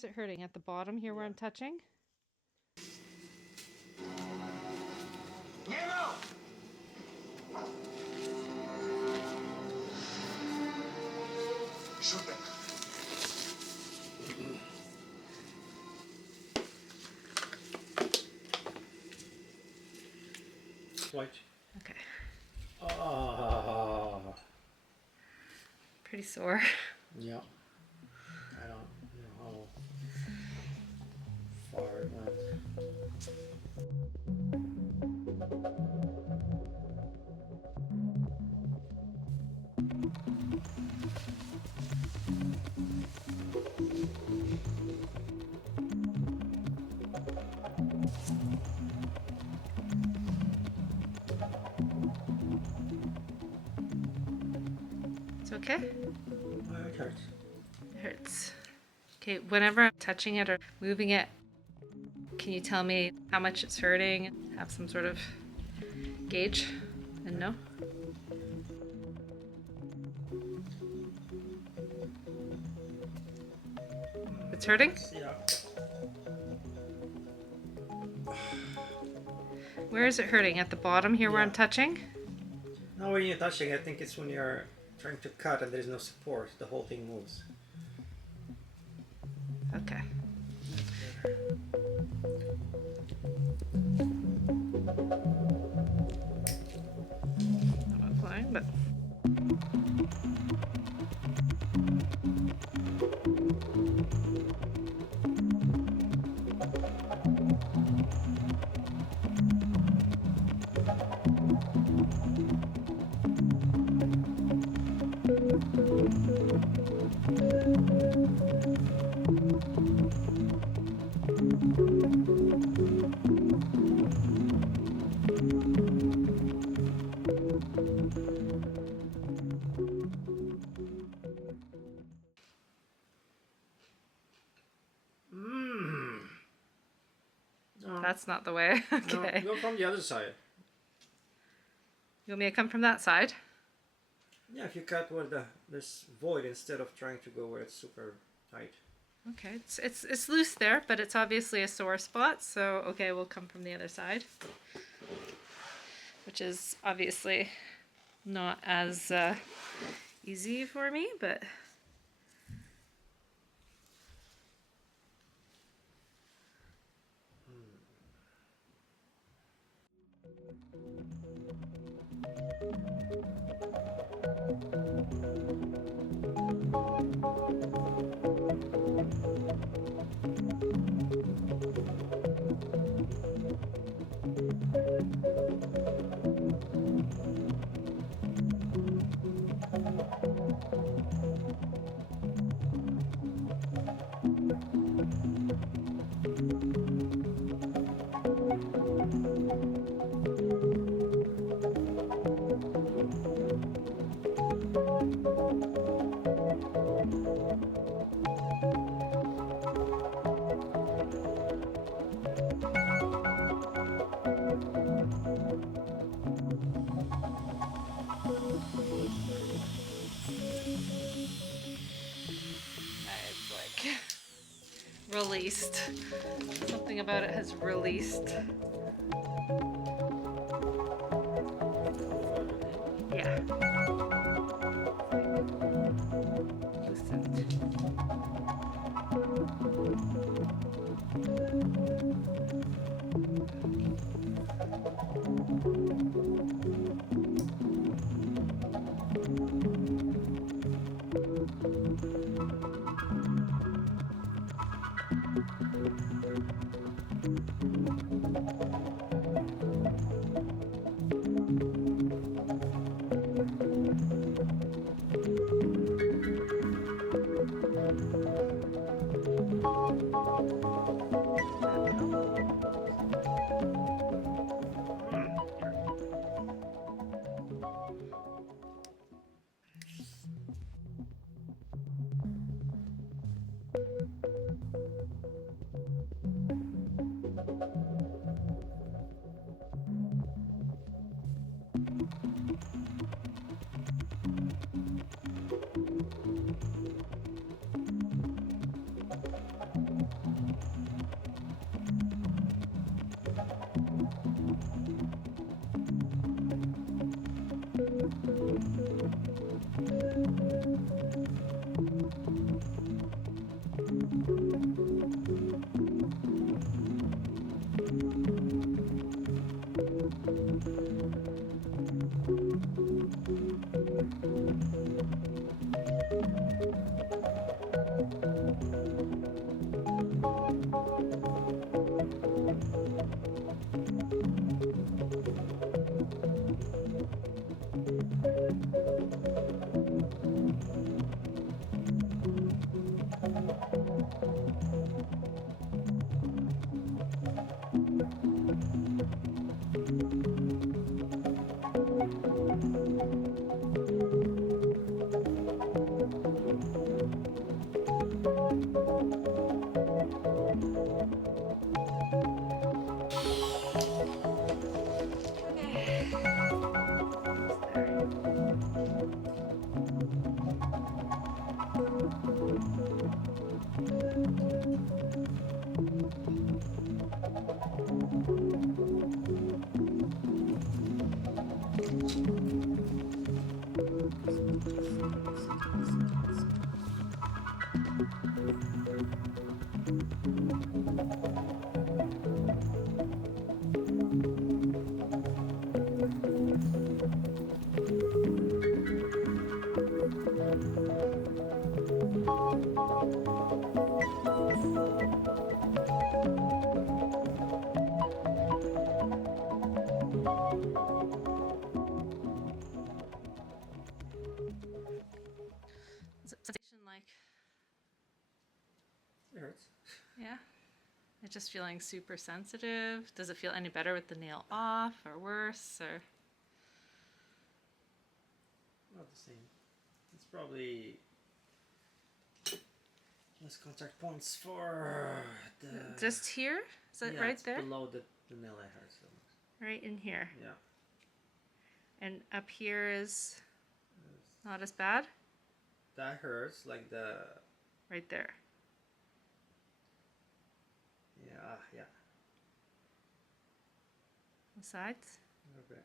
is it hurting? At the bottom here where I'm touching? Nero! Shoot them. White. Okay. Ah. Pretty sore. Yeah. I don't know how far it went. It's okay? It hurts. It hurts. Okay, whenever I'm touching it or moving it, can you tell me how much it's hurting? Have some sort of gauge and know? It's hurting? Yeah. Where is it hurting? At the bottom here where I'm Yeah. touching? Now when you're touching, I think it's when you're trying to cut and there is no support, the whole thing moves. Okay. Not flying, but No, that's not the way. Okay. no, go from the other side. You want me to come from that side? Yeah, if you cut where this void instead of trying to go where it's super tight. Okay, it's loose there, but it's obviously a sore spot, so okay, we'll come from the other side. Which is obviously not as easy for me, but it's like released. Something about it has released. Yeah. Loosened. Is it sensation like, It hurts. yeah? It's just feeling super sensitive. Does it feel any better with the nail off or worse or? Not the same. It's probably less contact points for the. Just here? Is that yeah, right it's there? below the nail I hurt so much. Right in here. Yeah. And up here is not as bad? That hurts like the. Right there. Yeah. The sides? Okay.